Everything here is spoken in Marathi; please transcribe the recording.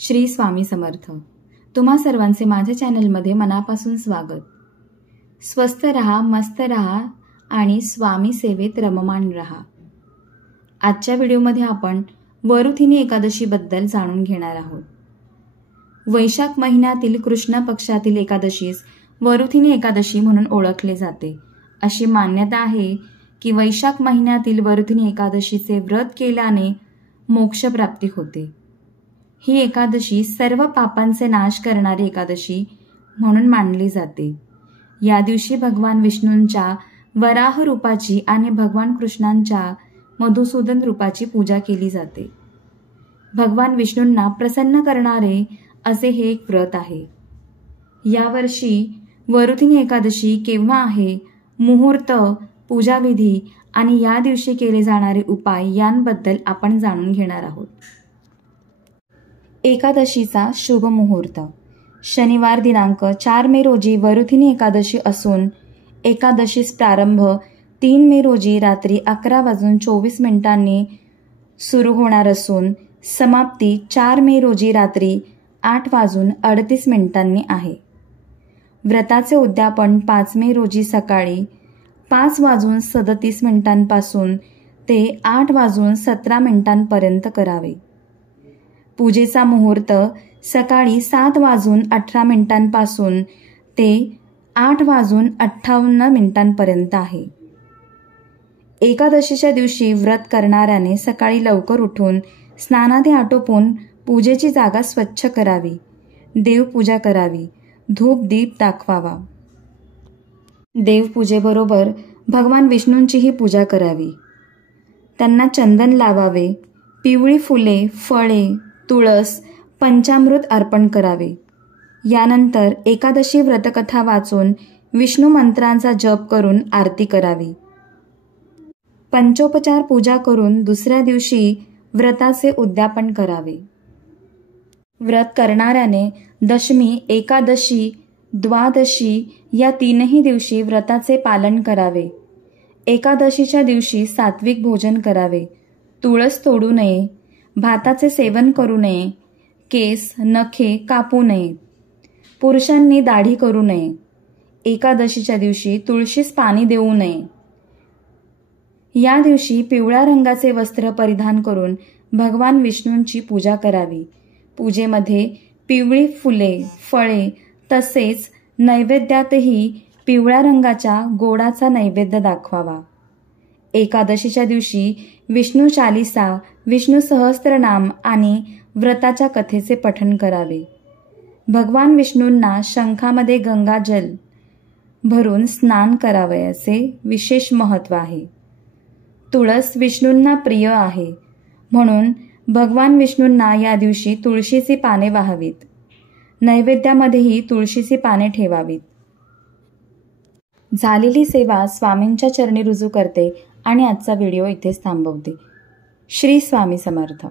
श्री स्वामी समर्थ। तुम्हा सर्वांचे माझ्या चॅनलमध्ये मनापासून स्वागत। स्वस्थ रहा, मस्त रहा आणि स्वामी सेवेत रममाण रहा। आजच्या व्हिडिओमध्ये आपण वरुथिनी एकादशीबद्दल जाणून घेणार आहोत। वैशाख महिन्यातील कृष्ण पक्षातील एकादशीस वरुथिनी एकादशी म्हणून ओळखले जाते। अशी मान्यता आहे की वैशाख महिन्यातील वरुथिनी एकादशीचे व्रत केल्याने मोक्ष प्राप्ती होते। ही एकादशी सर्व पापांचे नाश करणारी एकादशी म्हणून मानली जाते। या दिवशी भगवान विष्णूंच्या वराह रूपाची आणि भगवान कृष्णांच्या मधुसूदन रूपाची पूजा केली जाते। भगवान विष्णूंना प्रसन्न करणारे असे हे एक व्रत आहे। यावर्षी वरुथिनी एकादशी केव्हा आहे, मुहूर्त, पूजाविधी आणि या दिवशी केले जाणारे उपाय यांबद्दल आपण जाणून घेणार आहोत। एकादशीचा शुभ मुहूर्त। शनिवार दिनांक 4 मे रोजी वरुथिनी एकादशी असून एकादशीस प्रारंभ 3 मे रोजी रात्री 11:24 सुरू होणार असून समाप्ती 4 मे रोजी रात्री 8:38 आहे। व्रताचे उद्यापन 5 मे रोजी सकाळी 5:37 पासून ते 8:17 करावे। पूजेचा मुहूर्त सकाळी 7:18 पासून ते 8:58 आहे। एकादशीच्या दिवशी व्रत करणाऱ्याने सकाळी लवकर उठून स्नानादी आटोपून पूजेची जागा स्वच्छ करावी, देवपूजा करावी, धूप दीप दाखवावा। देवपूजेबरोबर भगवान विष्णूंचीही पूजा करावी। त्यांना चंदन लावावे, पिवळी फुले, फळे, तुळस, पंचामृत अर्पण करावे। यानंतर एकादशी व्रतकथा वाचून विष्णू मंत्रांचा जप करून आरती करावी। पंचोपचार पूजा करून दुसऱ्या दिवशी व्रताचे उद्यापन करावे। व्रत करणाऱ्याने दशमी, एकादशी, द्वादशी या तीनही दिवशी व्रताचे पालन करावे। एकादशीच्या दिवशी सात्विक भोजन करावे, तुळस तोडू नये, भाताचे सेवन करू नये, केस, नखे कापू नये, पुरुषांनी दाढी करू नये। एकादशीच्या दिवशी तुळशीस पाणी देऊ नये। या दिवशी पिवळ्या रंगाचे वस्त्र परिधान करून भगवान विष्णूंची पूजा करावी। पूजेमध्ये पिवळी फुले, फळे तसेच नैवेद्यातही पिवळ्या रंगाच्या गोडाचा नैवेद्य दाखवावा। एकादशीच्या दिवशी विष्णू चालीसा, विष्णू सहस्त्रनाम आणि व्रताच्या कथेचे पठण करावे। भगवान विष्णूंना शंखामध्ये गंगाजल भरून स्नान करावयाचे विशेष महत्त्व आहे। तुळस विष्णूंना प्रिय आहे म्हणून भगवान विष्णूंना या दिवशी तुळशीची पाने वाहावीत। नैवेद्यामध्येही तुळशीची पाने ठेवावीत। झालेली सेवा स्वामींच्या चरणी रुजू करते आणि आजचा व्हिडिओ इथेच थांबवते। श्री स्वामी समर्थ।